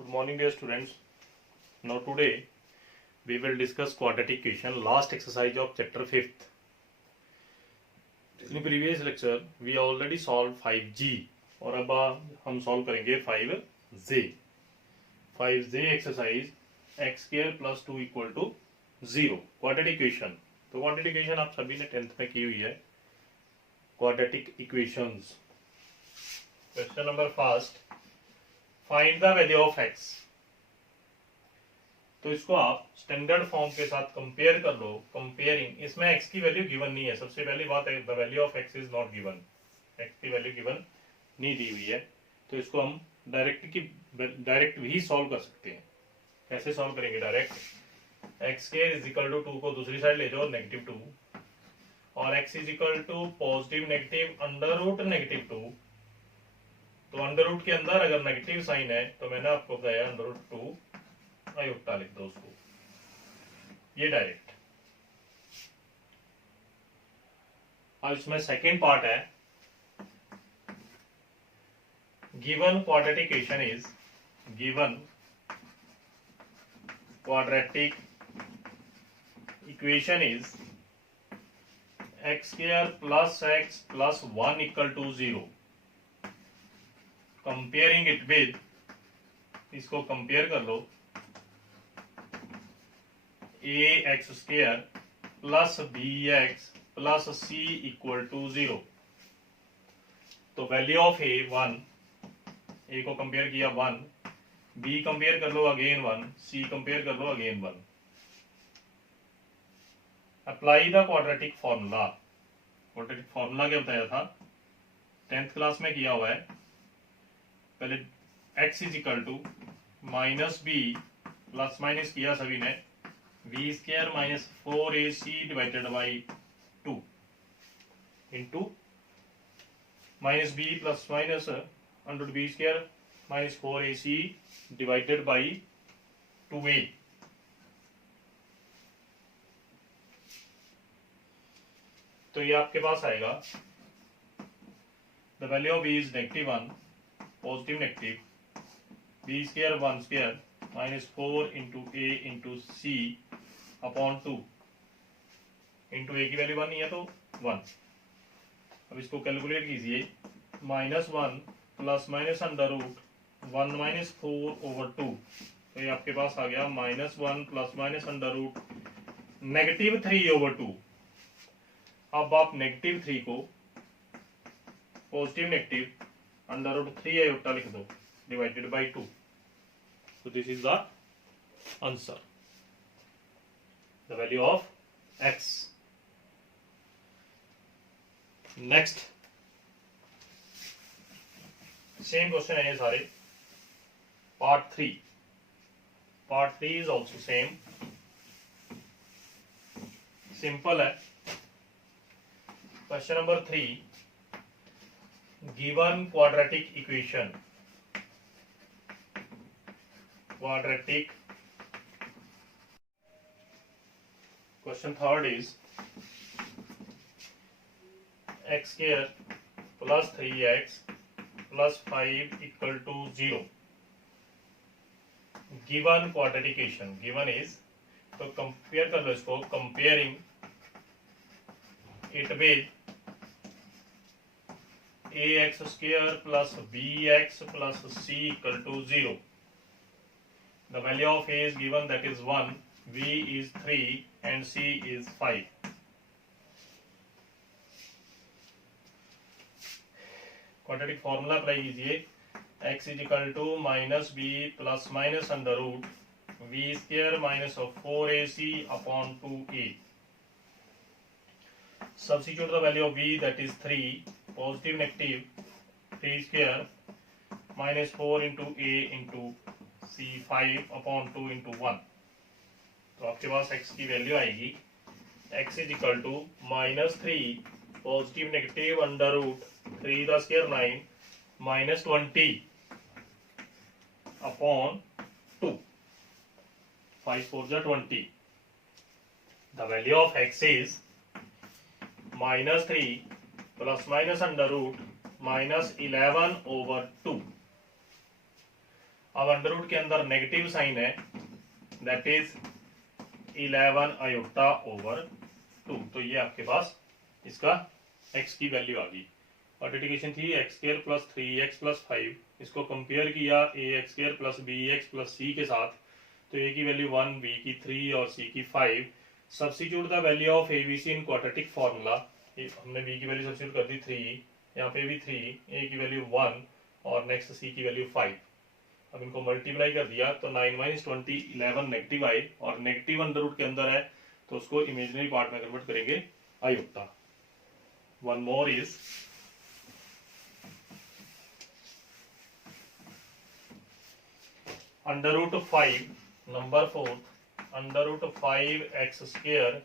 Good morning, dear students. Now today we will discuss quadratic equation, last exercise of chapter 5th. In previous lecture we already solved 5G और अब हम solve करेंगे 5J. 5J exercise x square plus 2 equal to 0 quadratic equation. तो quadratic equation आप सभी ने 10th में की हुई है. Quadratic equations. Question number first. Find the value of x. तो इसको आप स्टैंडर्ड फॉर्म के साथ कंपेयर कर लो. कंपेयरिंग, इसमें x की वैल्यू गिवन नहीं है. सबसे पहली बात है the value of x is not given. x की वैल्यू गिवन नहीं दी हुई है, तो इसको हम डायरेक्ट भी सॉल्व कर सकते हैं. कैसे सॉल्व करेंगे? Direct x square is equal to 2 को दूसरी साइड ले जाओ, -2, और x is equal to positive negative under root -2. तो अंडर रूट के अंदर अगर नेगेटिव साइन है तो मैंने आपको बताया अंडर रूट 2 आयोटा लिख दो उसको. ये डायरेक्ट. अब इसमें सेकेंड पार्ट है. Given quadratic equation is given quadratic equation is x square plus x plus 1 equal to 0. Comparing it with, इसको कंपेयर कर लो, ax square plus bx plus c equal to 0. तो वैल्यू ऑफ a 1, a को compare किया 1, b compare कर लो again 1, c compare कर लो again 1. Apply the quadratic formula. Quadratic formula क्या बताया था? 10th क्लास में किया हुआ है. पहले x is equal to minus B plus minus किया सभी ने, B square minus 4ac divided by 2 into minus B plus minus under B square minus 4ac divided by 2a. तो ये आपके पास आएगा the value of b is -1, positive negative, B square 1 square minus 4 into A into C upon 2. Into A की वैल्यू 1 नहीं है तो 1. अब इसको कैलकुलेट कीजिए. -1 plus minus under root 1 minus 4 over 2. तो ये आपके पास आ गया -1 plus minus under root -3 over 2. अब आप -3 को positive negative under root 3 iota लिख दो divided by 2. So this is the answer, the value of x. Next, same question है ये सारे. Part 3. Part 3 is also same. Simple है. Question number 3. Given quadratic equation, quadratic. Question third is x square plus 3x plus 5 equal to 0. Given quadratic equation, given is, तो compare कर लो इसको. Comparing it with ax square plus bx plus c equal to 0. The value of a is given, that is 1, b is 3 and c is 5. Quadratic formula apply कीजिए. x is equal to minus B plus minus under root v square minus 4ac upon 2a. Substitute the value of v, that is 3, positive negative 3 square minus 4 into a into c 5 upon 2 into 1. तो आपके पास x की value आएगी x is equal to -3 positive negative under root 3 the square 9 minus 20 upon 2. 5 4 जा 20. The value of x is -3 plus minus under root -11 over 2. अब under root के अंदर negative sign है, दैट इज 11 आयोटा ओवर 2। तो ये आपके पास इसका x की वैल्यू आ गई। मल्टीप्लिकेशन थी x square plus 3x plus 5, इसको कंपेयर किया ax square plus bx plus c के साथ, तो a की वैल्यू 1, b की 3 और c की 5। Substitute the value of abc in quadratic formula, हमने b की वैल्यू सब्स्टिट्यूट कर दी 3, यहाँ पे भी 3, a की वैल्यू 1 और नेक्स्ट c की वैल्यू 5। अब इनको मल्टीप्लाई कर दिया तो 9 माइनस 20 11 नेगेटिव आए, और नेगेटिव अंडर रूट के अंदर है तो उसको इमेजिनरी पार्ट में कन्वर्ट करेंगे iota. One more is under root 5, number 4, under root 5x square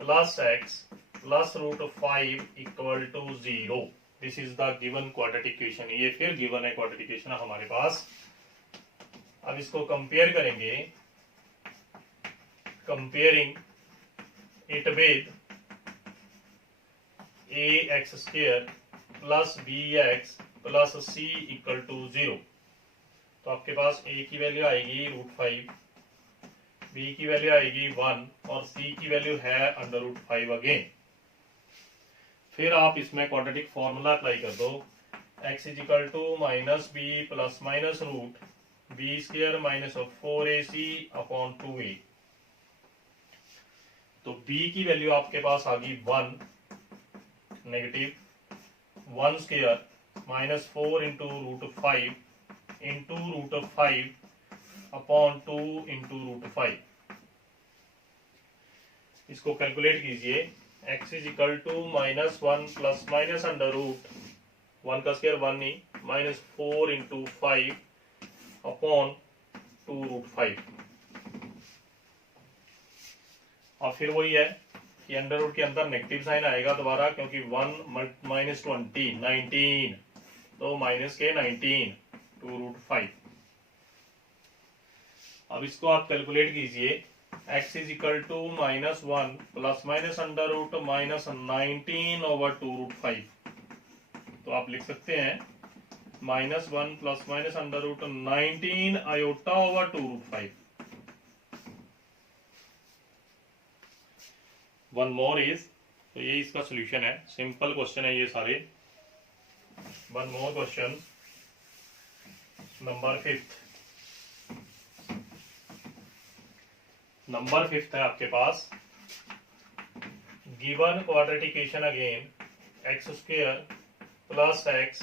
plus x plus root 5 equal to 0। This is the given quadratic equation. ये फिर गिवन है क्वाड्रेटिक इक्वेशन हमारे पास। अब इसको कंपेयर करेंगे, comparing it with ax square plus bx plus c equal to 0। तो आपके पास a की वैल्यू आएगी रूट 5, b की वैल्यू आएगी 1 और c की वैल्यू है अंडर रूट 5 अगेन। फिर आप इसमें क्वाड्रेटिक फॉर्मूला अप्लाई कर दो, x is equal to minus B plus minus root B square minus 4ac upon 2a। तो b की वैल्यू आपके पास आ गई 1, negative 1 square minus 4 into root 5 into root 5 upon 2 into root 5। इसको कैलकुलेट कीजिए, x is equal to minus 1 plus minus under root 1 का square 1 ही माइनस 4 इंटू 5 अपॉन 2 रूट 5। और फिर वही है कि अंडर रूट के अंदर नेगेटिव साइन आएगा दोबारा, क्योंकि 1 माइनस 20 19, तो माइनस के 19 2 रूट 5। अब इसको आप कैलकुलेट कीजिए, x is equal to minus 1 plus minus under root minus 19 over 2 root 5। तो आप लिख सकते हैं minus 1 plus minus under root 19 iota over 2 root 5। One more is, तो ये इसका सोल्यूशन है, सिंपल क्वेश्चन है ये सारे। One more question number 5। Number 5 है आपके पास, given quadratic equation again x square plus x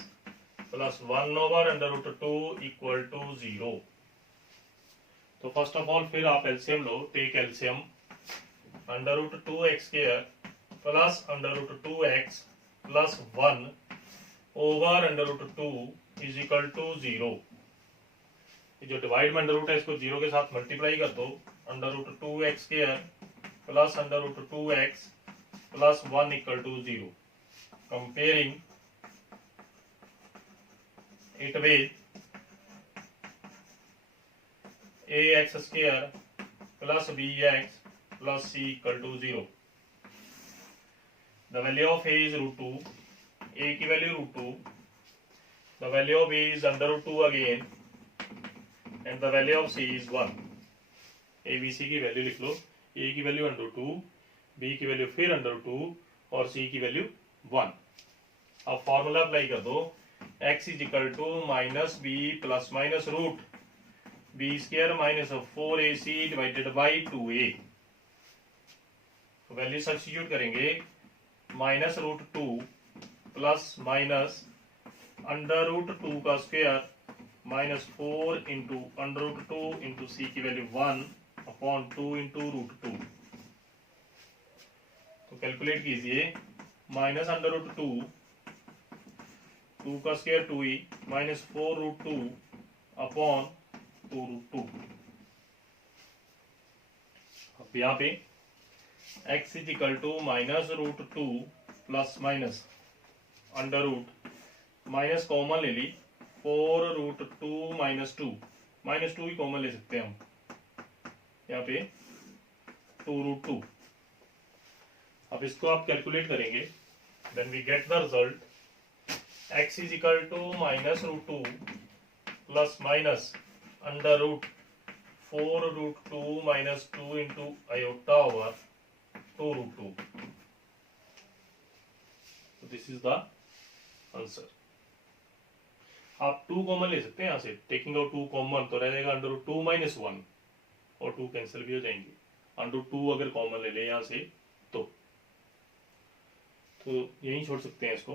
plus 1 over under root 2 equal to 0। तो फर्स्ट ऑफ ऑल फिर आप एलसीएम लो, take LCM, under root 2x square plus under root 2x plus 1 over under root 2 is equal to 0। जो divide में under root है इसको 0 के साथ मल्टीप्लाई कर दो, under root 2x square plus under root 2x plus 1 equal to 0। Comparing it with ax square plus bx plus c equal to 0। The value of a is root 2, a की value root 2, the value of b is under root 2 again, and the value of c is 1। A B C की value लिख लो, a की value under 2, b की value फिर under 2 और c की वैल्यू 1। अब फॉर्मूला अप्लाई कर दो, x is equal to minus B plus minus root B square minus 4ac divided by 2a। Value substitute करेंगे, minus root 2 plus minus under root 2 का square minus 4 into under root 2 into C की वैल्यू 1 upon 2 into root 2। तो calculate कीजिए, minus under root 2 का square 2e minus 4 root 2 upon 2 root 2। अब यहाँ पे x is equal to minus root 2 plus minus under root minus common ले ली 4 रूट 2 माइनस 2 ही कॉमन ले सकते हैं हम, यहाँ पे 2 रूट 2। अब इसको आप कैलकुलेट करेंगे, then we get the result x is equal to minus root 2 plus minus under root 4√2 minus 2 into iota over 2√2. This is the answer. आप 2 कॉमन ले सकते हैं यहाँ से, टेकिंग आउट 2 कॉमन तो रह जाएगा अंडर रूट 2 माइनस 1 और 2 कैंसिल भी हो जाएंगे. अंडर रूट 2 अगर कॉमन ले ले यहाँ से तो यही छोड़ सकते हैं इसको.